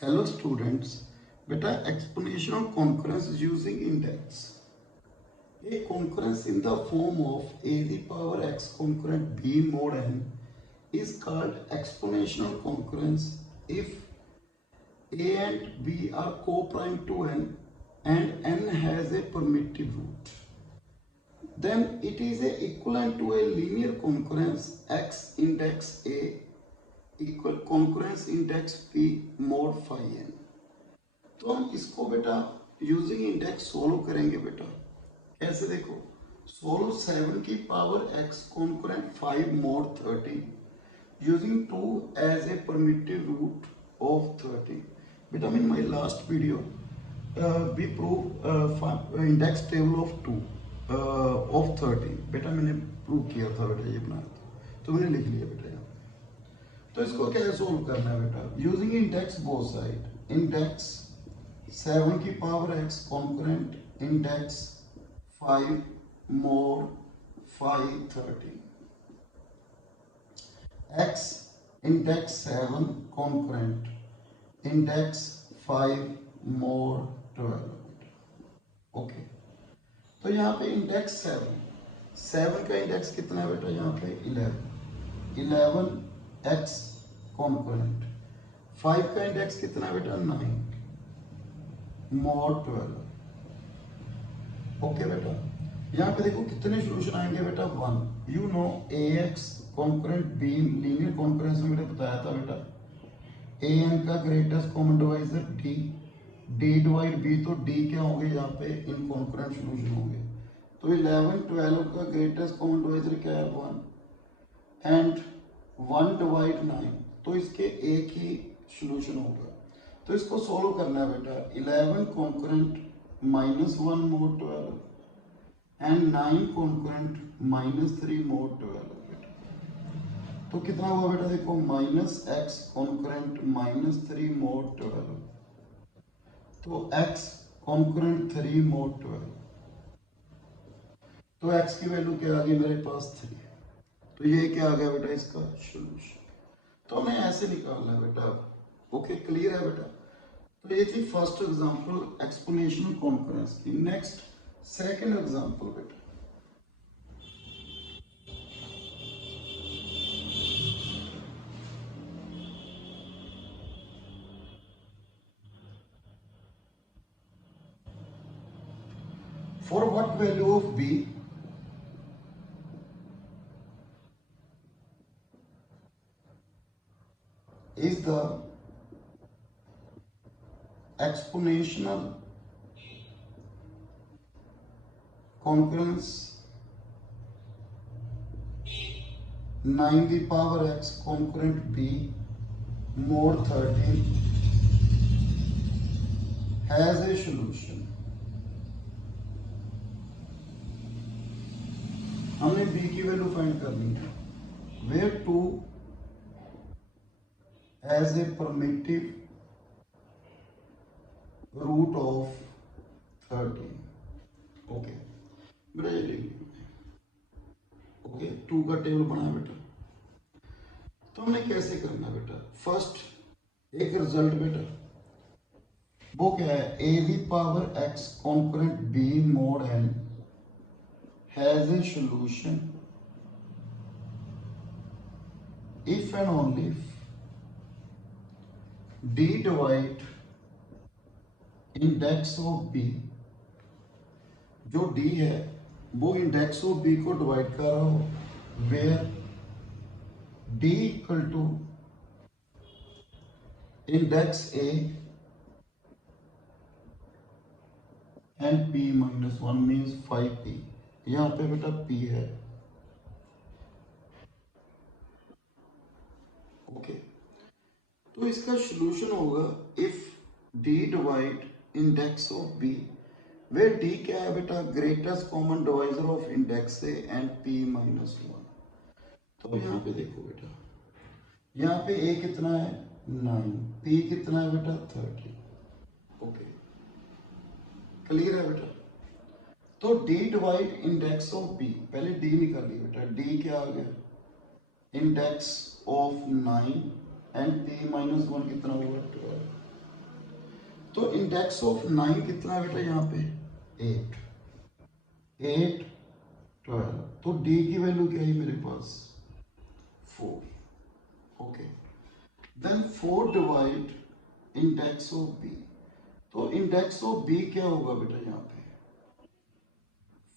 Hello students, beta exponential concurrence using index. A concurrence in the form of a to the power x concurrent b mod n is called exponential concurrence if a and b are co-prime to n and n has a permittive root. Then it is equivalent to a linear concurrence x index a equal concurrence index p mod phi n. तो हम इसको बेटा using index solve करेंगे बेटा। कैसे देखो, solve 7 की power x congruent 5 mod 13 using 2 as a primitive root of 13। बेटा in my last video we prove index table of 2 of 13। बेटा मैंने प्रूव किया था बेटा, ये बनाया था तो मैंने लिख लिया बेटा यहाँ। तो इसको क्या सोल्व करना है बेटा, using index both side. Index 7 की power x concurrent index 5 mod 5 13 x index 7 concurrent index 5 mod 12। Okay, तो यहाँ पे इंडेक्स 7 का इंडेक्स कितना है बेटा, यहाँ पे 11 x कॉन्करेंट। 5 का इंडेक्स कितना है बेटा, 9 mod 12। ओके बेटा, यहाँ पे देखो कितने सोल्यूशन आएंगे बेटा, 1। You know a x congruent b linear congruence में मैंने बताया था बेटा, ए एन का greatest common divisor d, d divide b, तो डी क्या होंगे यहाँ पे इन कॉन्करेंट सोल्यूशन होंगे। तो 11 12 का ग्रेटेस्ट कॉमन डिवाइजर क्या है, 1 एंड 1 डिवाइड 9, तो इसके एक ही सोल्यूशन होगा। तो इसको सोल्व करना है बेटा, 11 concurrent -1 mod 12 and 9 concurrent -3 mod 12 बेटा। तो कितना हुआ बेटा, देखो -x कॉन्करेंट -3 mod 12, तो x कॉन्करेंट 3 mod 12, तो x की वैल्यू क्या आ गई मेरे पास 3। तो ये क्या आ गया बेटा इसका सोल्यूशन। तो हमें ऐसे निकालना है बेटा। ओके, क्लियर है बेटा। तो ये थी फर्स्ट एग्जांपल एक्सपोनेंशियल कॉन्करेंस की। नेक्स्ट सेकंड एग्जांपल बेटा, for what value of b is the exponential concurrence 9 the power x concurrent b mod 13 has a solution। हमने b की वैल्यू फाइंड करनी है, where 2 as a permittive root of 13। Okay बेटा, ये ले लिया। Okay, 2 का टेबल बनाया बेटा। तो हमने कैसे करना बेटा, फर्स्ट एक रिजल्ट बेटा, वो क्या है, a the power x concurrent b mod n has a solution if and only if d divide index of b, जो d है वो इंडेक्स ऑफ b को डिवाइड कर रहा हो, where d equal to index a and p -1 means 5p। यहाँ पे बेटा p है। ओके, तो इसका सोल्यूशन होगा if d divide index of b, way d क्या है बेटा, greatest common divisor of index a and p -1। तो यहाँ पे देखो बेटा, यहाँ पे a कितना है 9, p कितना है बेटा 30। ओके, क्लियर है बेटा। तो d divide index of b, पहले d निकाल लिया बेटा, d क्या आ गया, इंडेक्स ऑफ 9 एंड p -1 कितना हुआ 12। तो इंडेक्स ऑफ 9 कितना है बेटा यहाँ पे 8, 8 12, तो डी की वैल्यू क्या है मेरे पास 4. Okay, then 4 divide index of b. तो इंडेक्स ऑफ बी क्या होगा बेटा यहाँ पे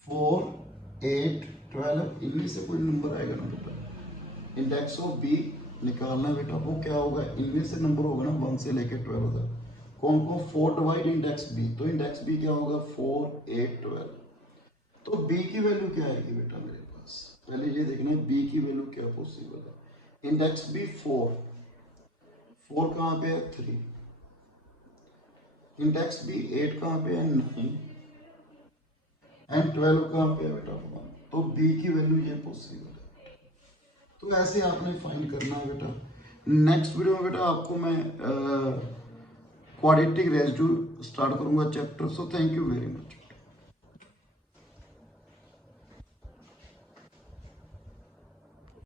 4, 8, 12, इनमें से कोई नंबर आएगा ना बेटा. इंडेक्स ऑफ बी निकालना है बेटा, वो क्या होगा इनमें से नंबर होगा ना 1 से लेकर 12 तक. कौन कौन 4 डिवाइड इंडेक्स बी, तो इंडेक्स बी क्या होगा 4, 8, 12. तो बी की वैल्यू क्या आएगी बेटा मेरे पास, पहले ये देखना है बी की वैल्यू क्या पॉसिबल है. इंडेक्स बी 4, 4 कहाँ पे है 3. इंडेक्स बी 8 कहाँ पे है 9 एंड 12 कहाँ पे है बेटा 1. तो बी की वैल्यू ये पॉसिबल है. तो ऐसे आपने फाइंड करना है बेटा. नेक्स्ट वीडियो में बेटा आपको मैं क्वाड्रेटिक रेसिड्यू स्टार्ट करूंगा chapter. So thank you very much.